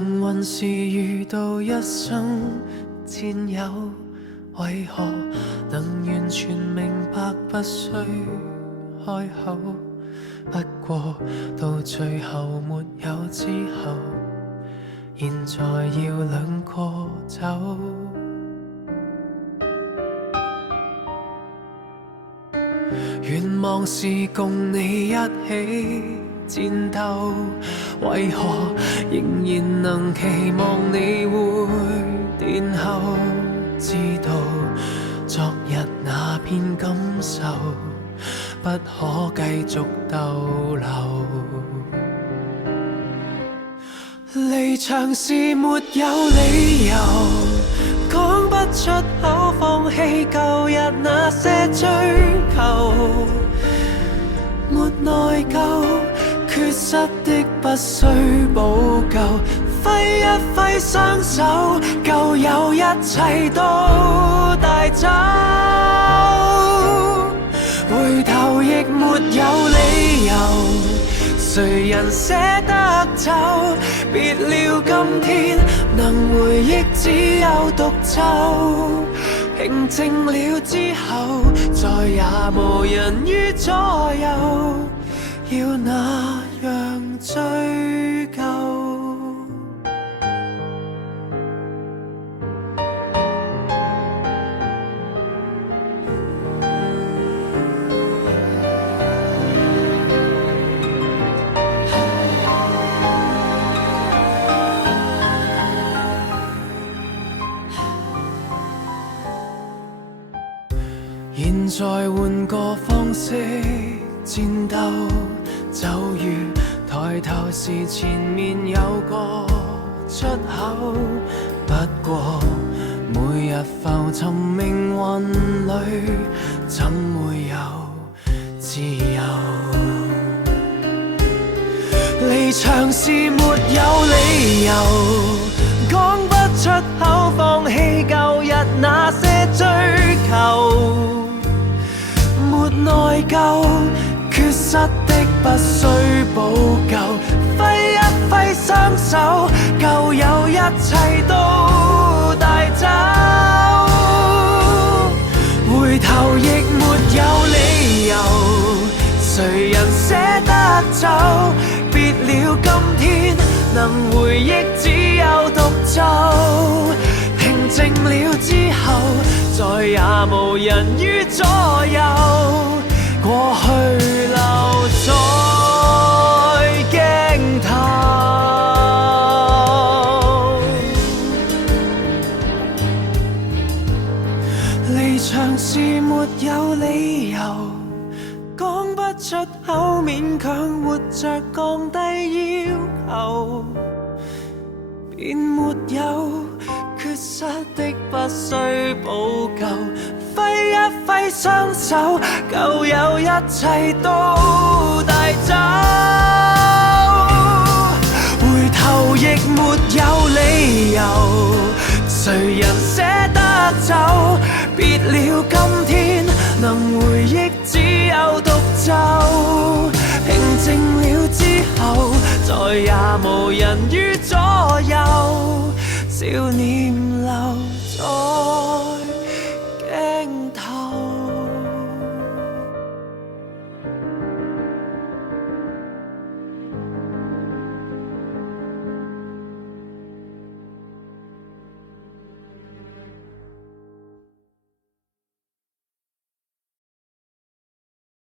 幸運是遇到一生戰友，為何能完全明白不需開口？不過到最後沒有之後，現在要兩個走。願望是共你一起戰鬥，為何仍然能期望你會殿後？知道昨日那片感受不可繼續逗留，離場時沒有理由，講不出口放棄舊日那些追求，沒內疚，缺失的不需補救，揮一揮雙手，舊有一切都帶走，回頭亦沒有理由，誰人捨得走？別了今天能回憶只有獨奏，平靜了之後再也無人於左右，要那樣追究。現在換個方式戰鬥，就如抬頭時前面有個出口，不過每日浮沉命運裏，怎會有自由？離場時沒有理由，講不出口放棄舊日那些追求，沒內疚，缺失的不需補救，揮一揮雙手，舊有一切都帶走，回頭亦沒有理由，誰人捨得走？別了今天能回憶只有獨奏，平靜了之後再也無人於左右，過去留在鏡頭。離場時沒有理由，講不出口勉強活着降低要求，便沒有缺失的不需補救，揮一揮雙手，舊有一切都帶走，回頭亦沒有理由，誰人捨得走？別了今天能回憶只有獨奏，平靜了之後再也無人於左右，少年